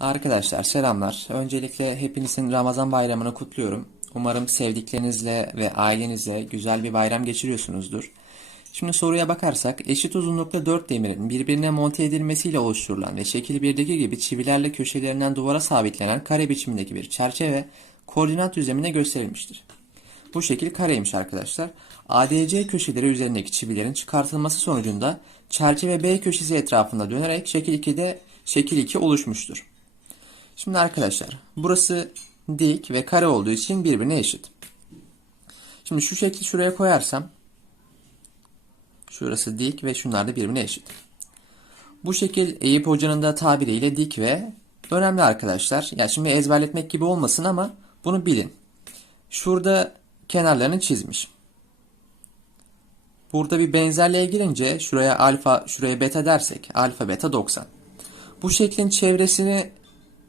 Arkadaşlar selamlar. Öncelikle hepinizin Ramazan bayramını kutluyorum. Umarım sevdiklerinizle ve ailenizle güzel bir bayram geçiriyorsunuzdur. Şimdi soruya bakarsak eşit uzunlukta 4 demirin birbirine monte edilmesiyle oluşturulan ve şekil 1'deki gibi çivilerle köşelerinden duvara sabitlenen kare biçimindeki bir çerçeve koordinat düzlemine gösterilmiştir. Bu şekil kareymiş arkadaşlar. ADC köşeleri üzerindeki çivilerin çıkartılması sonucunda çerçeve B köşesi etrafında dönerek şekil 2'de şekil 2 oluşmuştur. Şimdi arkadaşlar burası dik ve kare olduğu için birbirine eşit. Şimdi şu şekli şuraya koyarsam şurası dik ve şunlar da birbirine eşit. Bu şekil Eyüp Hoca'nın da tabiriyle dik ve önemli arkadaşlar. Yani şimdi ezberletmek gibi olmasın ama bunu bilin. Şurada kenarlarını çizmiş. Burada bir benzerliğe girince şuraya alfa, şuraya beta dersek alfa beta 90. Bu şeklin çevresini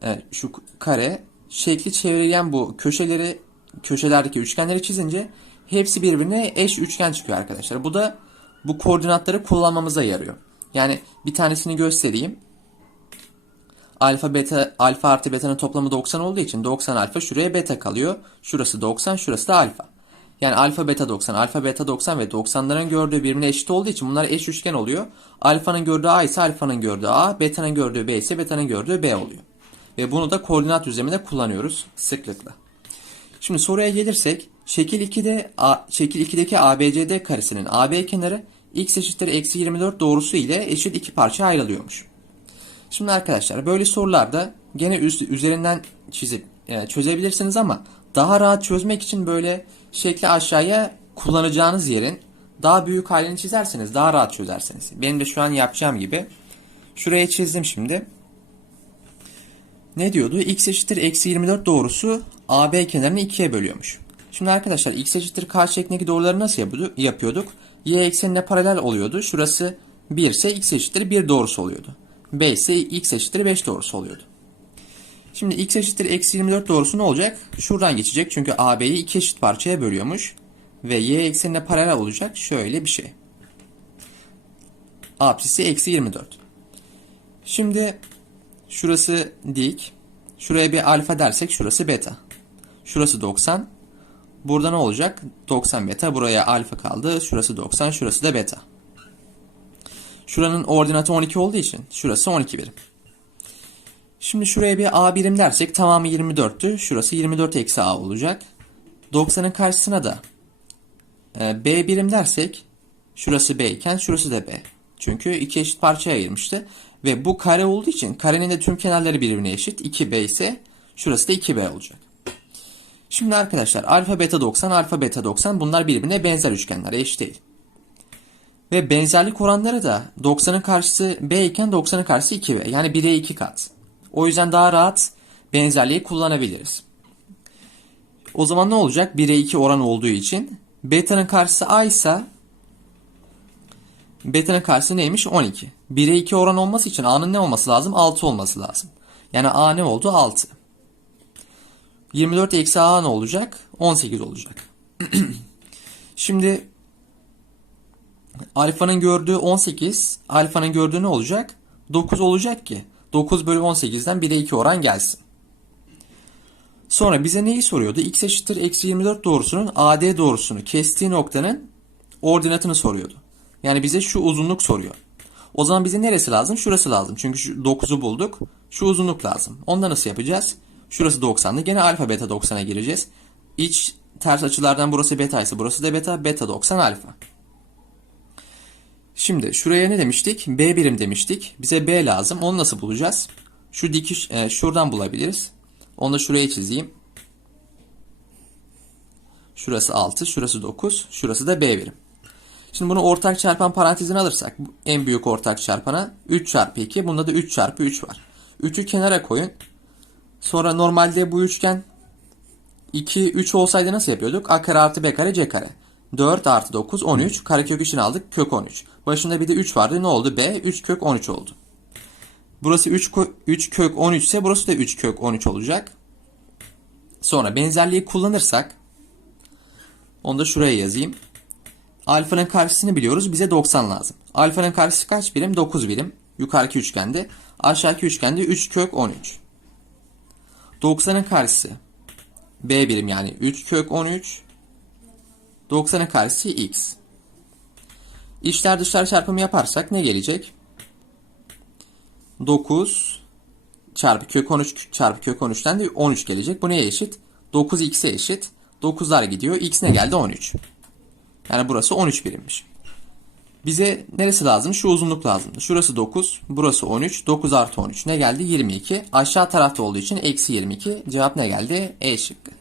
e, şu kare şekli çeviren bu köşeleri köşelerdeki üçgenleri çizince hepsi birbirine eş üçgen çıkıyor arkadaşlar. Bu da bu koordinatları kullanmamıza yarıyor. Yani bir tanesini göstereyim. Alfa beta alfa artı beta'nın toplamı 90 olduğu için 90 alfa şuraya beta kalıyor. Şurası 90, şurası da alfa. Yani alfa beta 90, alfa beta 90 ve 90'ların gördüğü birbirine eşit olduğu için bunlar eş üçgen oluyor. Alfanın gördüğü A ise alfanın gördüğü A, beta'nın gördüğü B ise beta'nın gördüğü B oluyor. Ve bunu da koordinat düzleminde kullanıyoruz sıklıkla. Şimdi soruya gelirsek şekil 2'de A, şekil 2'deki ABCD karesinin AB kenarı x eşittir eksi 24 doğrusu ile eşit iki parça ayrılıyormuş. Şimdi arkadaşlar böyle sorularda gene üst, üzerinden çizip e, çözebilirsiniz ama daha rahat çözmek için böyle şekli aşağıya kullanacağınız yerin daha büyük halini çizerseniz daha rahat çözersiniz. Benim de şu an yapacağım gibi. Şuraya çizdim şimdi. Ne diyordu? x eşittir eksi 24 doğrusu AB kenarını ikiye bölüyormuş. Şimdi arkadaşlar x eşittir k şeklindeki doğruları nasıl yapıyorduk? Y eksenine paralel oluyordu. Şurası 1 ise x eşittir 1 doğrusu oluyordu. B ise x eşittir 5 doğrusu oluyordu. Şimdi x eşittir eksi 24 doğrusu ne olacak? Şuradan geçecek çünkü AB'yi iki eşit parçaya bölüyormuş. Ve y eksenine paralel olacak şöyle bir şey. Apsisi eksi 24. Şimdi şurası dik. Şuraya bir alfa dersek şurası beta. Şurası 90. Burada ne olacak? 90 beta. Buraya alfa kaldı. Şurası 90. Şurası da beta. Şuranın ordinatı 12 olduğu için şurası 12 birim. Şimdi şuraya bir A birim dersek tamamı 24'tü. Şurası 24 eksi A olacak. 90'ın karşısına da e, B birim dersek şurası B iken şurası da B. Çünkü iki eşit parçaya ayırmıştı. Ve bu kare olduğu için karenin de tüm kenarları birbirine eşit. 2B ise şurası da 2B olacak. Şimdi arkadaşlar alfa beta 90 alfa beta 90 bunlar birbirine benzer üçgenler eş değil. Ve benzerlik oranları da 90'ın karşısı B iken 90'ın karşısı 2B. Yani 1'e 2 kat. O yüzden daha rahat benzerliği kullanabiliriz. O zaman ne olacak? 1'e 2 oran olduğu için beta'nın karşısı A ise beta'nın karşısı neymiş? 12. 1'e 2 oran olması için A'nın ne olması lazım? 6 olması lazım. Yani A ne oldu? 6. 24 eksi A ne olacak? 18 olacak. Şimdi alfanın gördüğü 18, alfanın gördüğü ne olacak? 9 olacak ki 9 bölü 18'den 1'e 2 oran gelsin. Sonra bize neyi soruyordu? x eşittir eksi 24 doğrusunun AD doğrusunu kestiği noktanın ordinatını soruyordu. Yani bize şu uzunluk soruyor. O zaman bize neresi lazım? Şurası lazım. Çünkü şu 9'u bulduk. Şu uzunluk lazım. Onda nasıl yapacağız? Şurası 90'lı. Gene alfa beta 90'a gireceğiz. İç ters açılardan burası beta ise burası da beta. Beta 90 alfa. Şimdi şuraya ne demiştik? B birim demiştik. Bize B lazım. Onu nasıl bulacağız? Şu dikiş e, şuradan bulabiliriz. Onu da şuraya çizeyim. Şurası 6, şurası 9, şurası da B birim. Şimdi bunu ortak çarpan parantezine alırsak en büyük ortak çarpana 3 çarpı 2. Bunda da 3 çarpı 3 var. 3'ü kenara koyun. Sonra normalde bu üçgen 2, 3 olsaydı nasıl yapıyorduk? A kare artı B kare C kare. 4 artı 9 13. Karekök için aldık. Kök 13. Başında bir de 3 vardı. Ne oldu? B 3 kök 13 oldu. Burası 3, 3 kök 13 ise burası da 3 kök 13 olacak. Sonra benzerliği kullanırsak onu da şuraya yazayım. Alfanın karşısını biliyoruz. Bize 90 lazım. Alfanın karşısı kaç birim? 9 birim. Yukarıki üçgende. Aşağıki üçgende 3 kök 13. 90'ın karşısı b birim yani 3 kök 13. 90'ın karşısı x. İçler dışlar çarpımı yaparsak ne gelecek? 9 çarpı kök 13 çarpı kök 13'ten de 13 gelecek. Bu neye eşit? 9x'e eşit. 9'lar gidiyor. x ne geldi? 13. Yani burası 13 birimmiş. Bize neresi lazım? Şu uzunluk lazım. Şurası 9, burası 13. 9 artı 13 ne geldi? 22. Aşağı tarafta olduğu için eksi 22. Cevap ne geldi? E şıkkı.